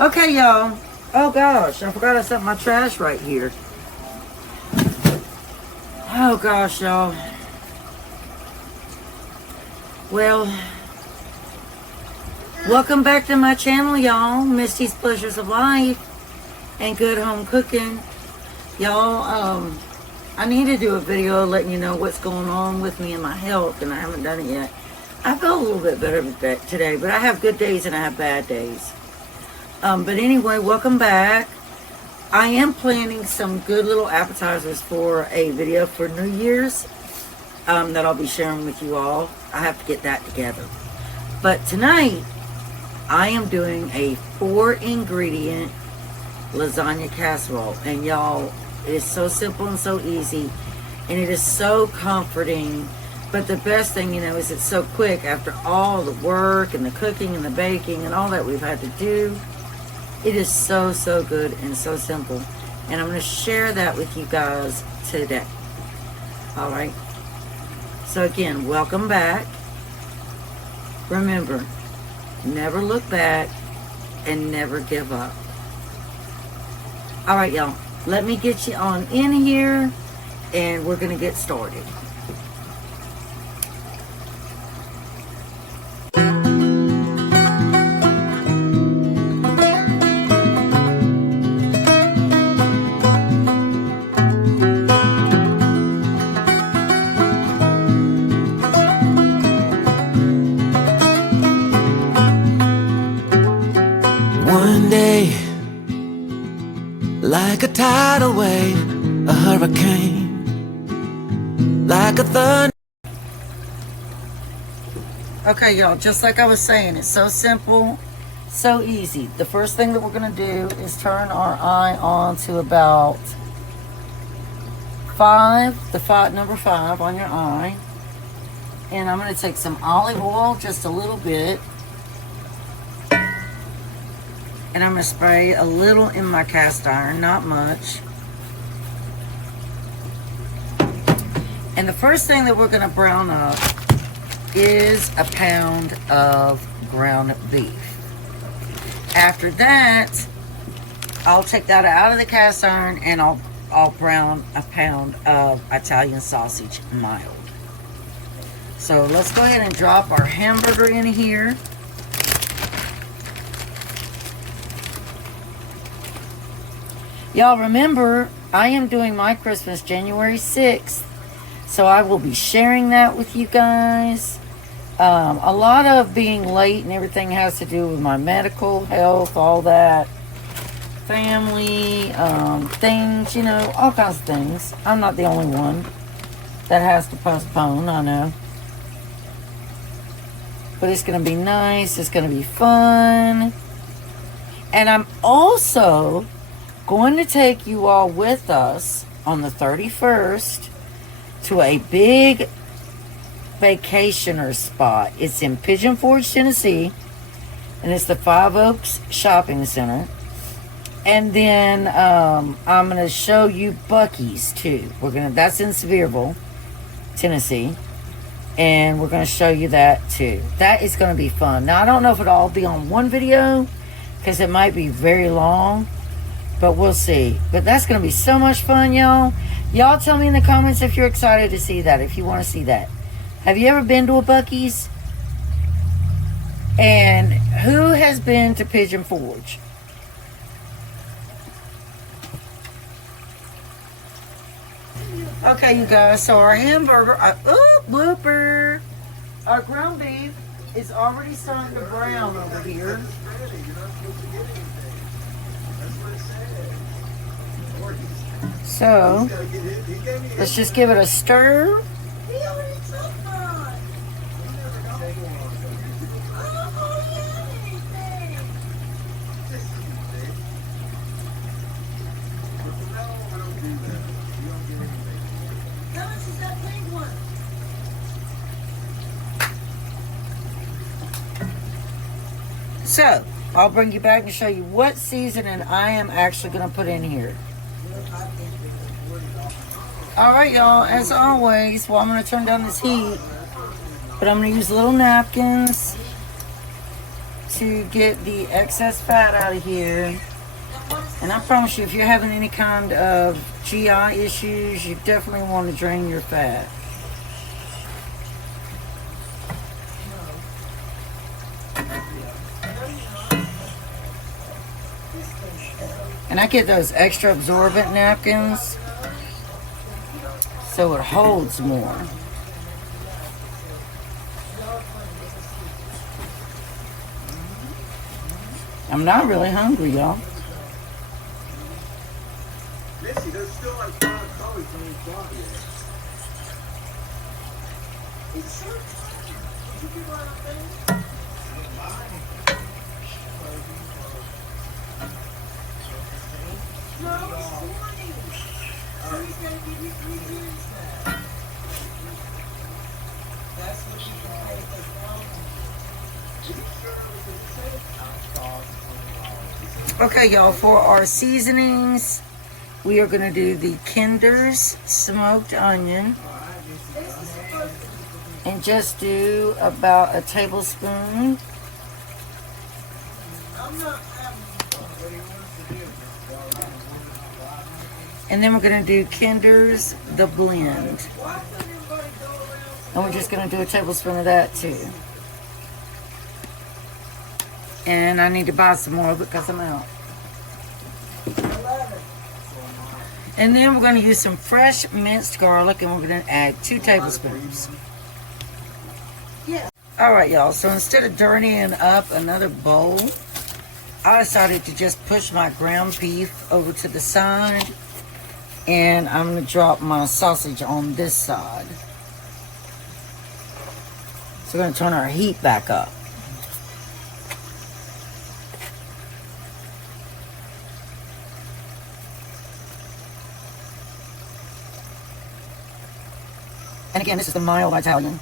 Okay, y'all. Oh gosh, I forgot I set my trash right here. Oh gosh, y'all. Well, welcome back to my channel, y'all. Misty's Pleasures of Life and Good Home Cooking. Y'all, I need to do a video letting you know what's going on with me and my health, and I haven't done it yet. I feel a little bit better today, but I have good days and I have bad days. But anyway, welcome back. I am planning some good little appetizers for a video for New Year's that I'll be sharing with you all. I have to get that together. But tonight, I am doing a 4-ingredient lasagna casserole. And y'all, it is so simple and so easy. And it is so comforting. But the best thing, you know, is it's so quick after all the work and the cooking and the baking and all that we've had to do. It is so, so good and so simple. And I'm going to share that with you guys today. All right. So again, welcome back. Remember, never look back and never give up. All right, y'all. Let me get you on in here and we're going to get started. One day, like a tidal wave, a hurricane, like a thunder. Okay, y'all, just like I was saying, it's so simple, so easy. The first thing that we're going to do is turn our eye on to about 5, number 5 on your eye. And I'm going to take some olive oil, just a little bit. And I'm going to spray a little in my cast iron, not much. And the first thing that we're going to brown up is a pound of ground beef. After that, I'll take that out of the cast iron and I'll brown a pound of Italian sausage mild. So let's go ahead and drop our hamburger in here. Y'all remember, I am doing my Christmas January 6th. So I will be sharing that with you guys. A lot of being late and everything has to do with my medical health, all that. Family, things, you know, all kinds of things. I'm not the only one that has to postpone, I know. But it's going to be nice. It's going to be fun. And I'm also going to take you all with us on the 31st to a big vacationer spot. It's in Pigeon Forge, Tennessee, and it's the Five Oaks Shopping Center. And then I'm going to show you Buc-ee's too. That's in Sevierville, Tennessee, and we're going to show you that too. That is going to be fun. Now I don't know if it'll all be on one video because it might be very long. But we'll see. But that's going to be so much fun, y'all. Y'all tell me in the comments if you're excited to see that, if you want to see that. Have you ever been to a Buc-ee's? And who has been to Pigeon Forge? Okay, you guys. So our hamburger, blooper. Our ground beef is already starting to brown over here. So, let's just give it a stir. So, I'll bring you back and show you what seasoning I am actually going to put in here. Alright, y'all, as always, well, I'm going to turn down this heat, but I'm going to use little napkins to get the excess fat out of here. And I promise you, if you're having any kind of GI issues, you definitely want to drain your fat. And I get those extra absorbent napkins, so it holds more. I'm not really hungry, y'all. Missy, there's still like 5 colors on each body. It's so tiny. Did you give her a thing? No, it's 20. So he's going to give you 3 years now. That's what you can pay for the problem. Are you sure we can save $20? Okay, y'all, for our seasonings, we are going to do the Kinder's smoked onion. And just do about a tablespoon. And then we're going to do Kinder's the blend. And we're just going to do a tablespoon of that too. And I need to buy some more because I'm out. And then we're going to use some fresh minced garlic, and we're going to add 2 tablespoons. All right, y'all. So instead of dirtying up another bowl, I decided to just push my ground beef over to the side, and I'm going to drop my sausage on this side. So we're going to turn our heat back up. And again, this is the mild Italian.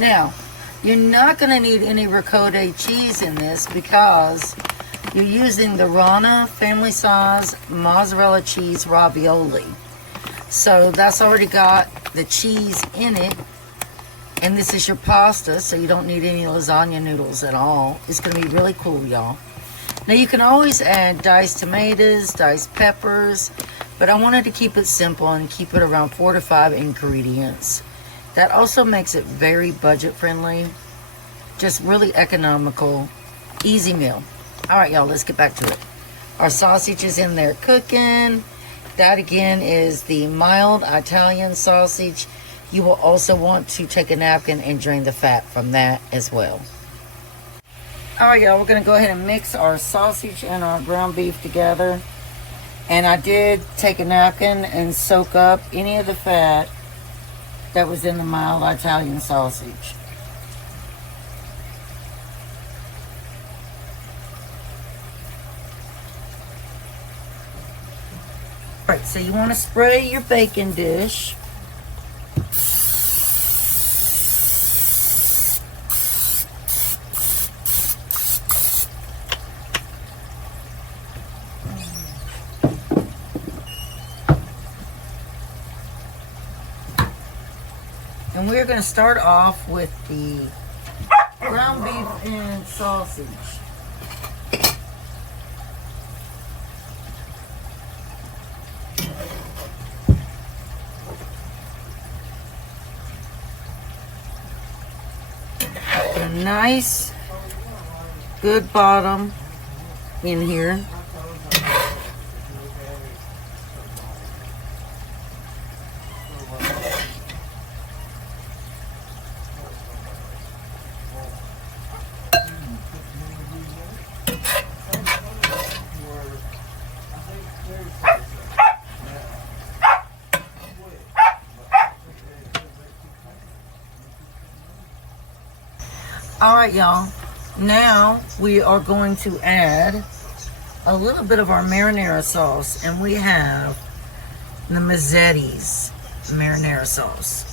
Now, you're not going to need any ricotta cheese in this because you're using the Rana family size mozzarella cheese ravioli. So that's already got the cheese in it. And this is your pasta, so you don't need any lasagna noodles at all. It's going to be really cool, y'all. Now you can always add diced tomatoes, diced peppers, but I wanted to keep it simple and keep it around 4 to 5 ingredients. That also makes it very budget friendly, just really economical, easy meal. All right, y'all, let's get back to it. Our sausage is in there cooking. That again is the mild Italian sausage. You will also want to take a napkin and drain the fat from that as well. All right, y'all, we're gonna go ahead and mix our sausage and our ground beef together. And I did take a napkin and soak up any of the fat that was in the mild Italian sausage. All right, so you want to spray your baking dish. And we're going to start off with the ground beef and sausage. A nice, good bottom in here. All right, y'all. Now we are going to add a little bit of our marinara sauce, and we have the Minced's. marinara sauce.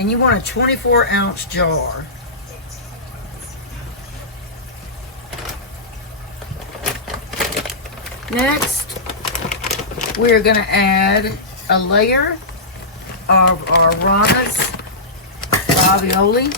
And you want a 24-ounce jar. Next, we're going to add a layer of our Rana's ravioli.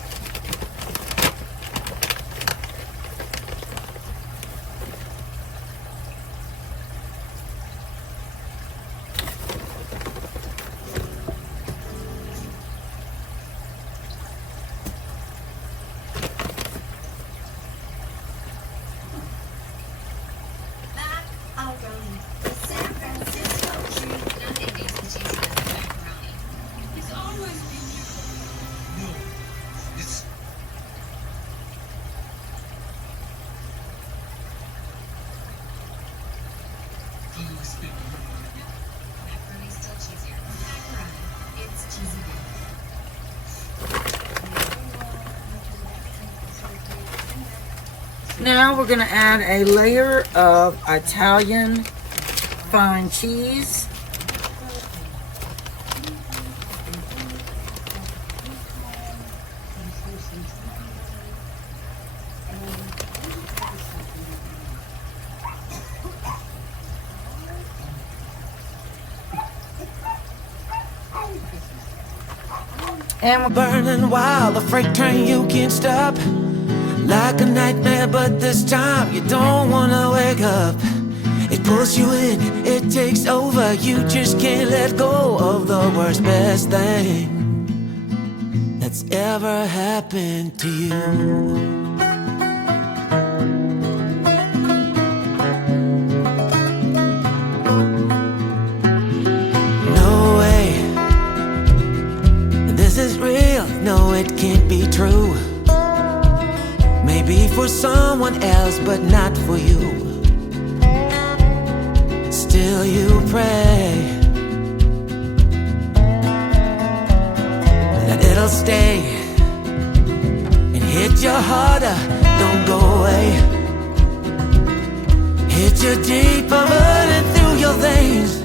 Now we're going to add a layer of Italian fine cheese. And we're Burning wild, a freight train you can't stop. Like a nightmare, but this time you don't wanna wake up. It pulls you in, it takes over. You just can't let go of the worst, best thing that's ever happened to you. No way, this is real, no it can't be true. Maybe for someone else, but not for you. Still you pray that it'll stay and hit you harder, don't go away. Hit you deeper, running through your veins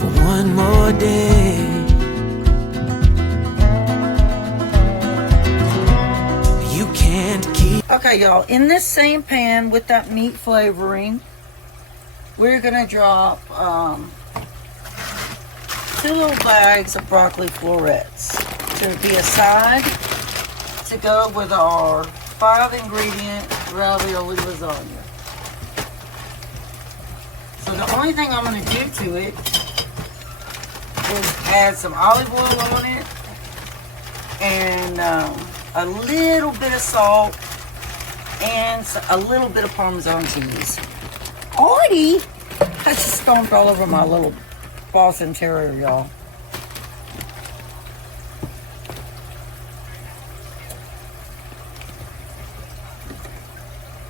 for one more day. okay, y'all, in this same pan with that meat flavoring, we're gonna drop 2 little bags of broccoli florets to be a side to go with our 5-ingredient ravioli lasagna. So the only thing I'm gonna do to it is add some olive oil on it and a little bit of salt and a little bit of Parmesan cheese. Already, I just stomped all over my little Boston Terrier, y'all.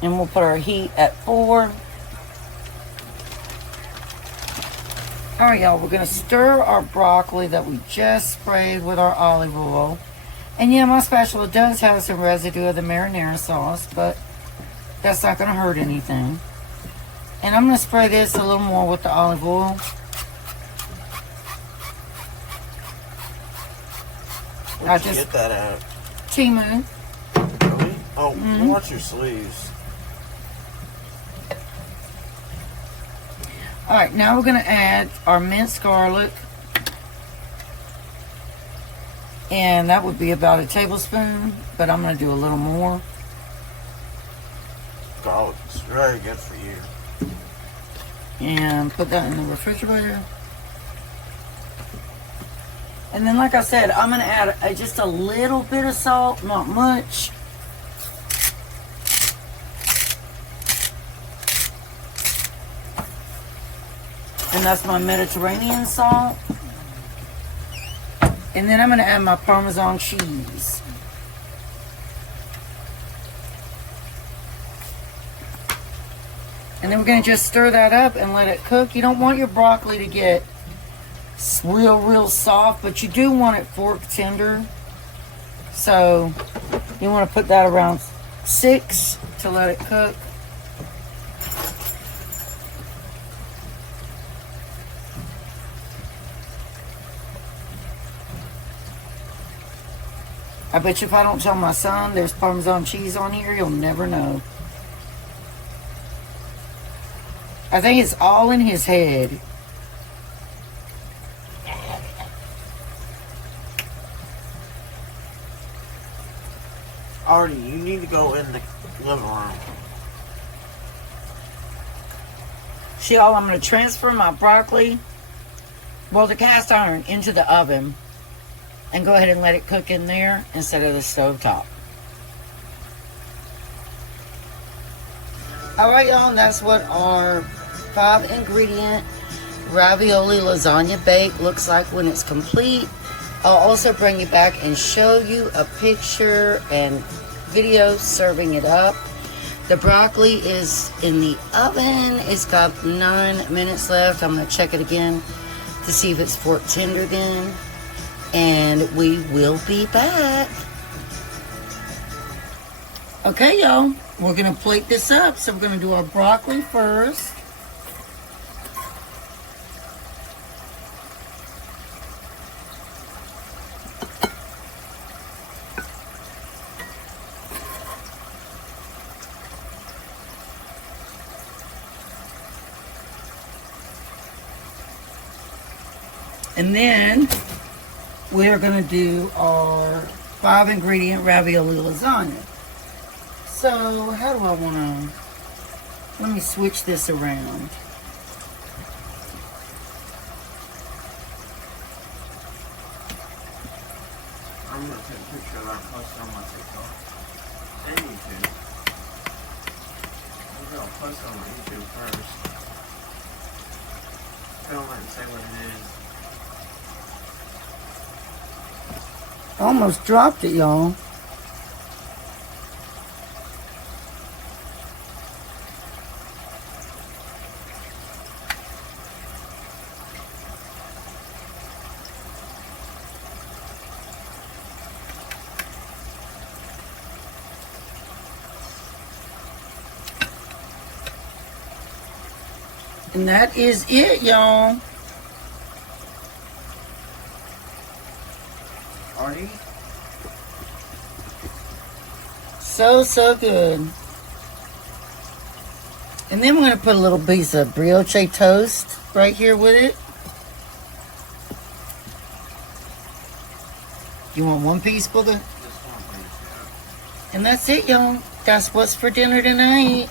And we'll put our heat at 4. All right, y'all, we're gonna stir our broccoli that we just sprayed with our olive oil. And yeah, my spatula does have some residue of the marinara sauce, but that's not going to hurt anything. And I'm going to spray this a little more with the olive oil. Where'd you get that at? Timu. Really? Oh, watch your sleeves. Alright, now we're going to add our minced garlic. And that would be about a tablespoon, but I'm going to do a little more. Garlic is very good for you. And put that in the refrigerator. And then, like I said, I'm going to add just a little bit of salt, not much. And that's my Mediterranean salt. And then I'm going to add my Parmesan cheese. And then we're going to just stir that up and let it cook. You don't want your broccoli to get real soft, but you do want it fork tender. So you want to put that around 6 to let it cook. I bet you if I don't tell my son there's Parmesan cheese on here, he'll never know. I think it's all in his head. Artie, you need to go in the living room. See, y'all, I'm going to transfer my broccoli, well, the cast iron, into the oven. And go ahead and let it cook in there instead of the stove top. Alright, y'all, and that's what our 5-ingredient ravioli lasagna bake looks like when it's complete. I'll also bring you back and show you a picture and video serving it up. The broccoli is in the oven. It's got 9 minutes left. I'm going to check it again to see if it's fork tender then. And we will be back. Okay, y'all. We're going to plate this up. So we're going to do our broccoli first. And then we're going to do our 5-ingredient ravioli lasagna. So, how do I want to... Let me switch this around. I'm going to take a picture of that and post it on my TikTok. And YouTube. I'm going to post it on my YouTube first. Film it and say what it is. Almost dropped it, y'all. And that is it, y'all. Artie? So good. And then we're going to put a little piece of brioche toast right here with it. You want one piece for the... Just one piece, yeah. And that's it, y'all. That's what's for dinner tonight.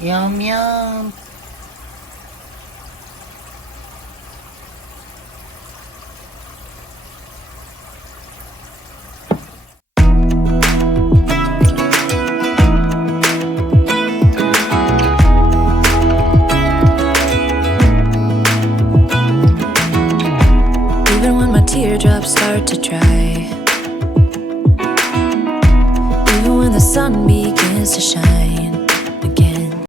Yum, yum. Even when my teardrops start to dry, even when the sun begins to shine,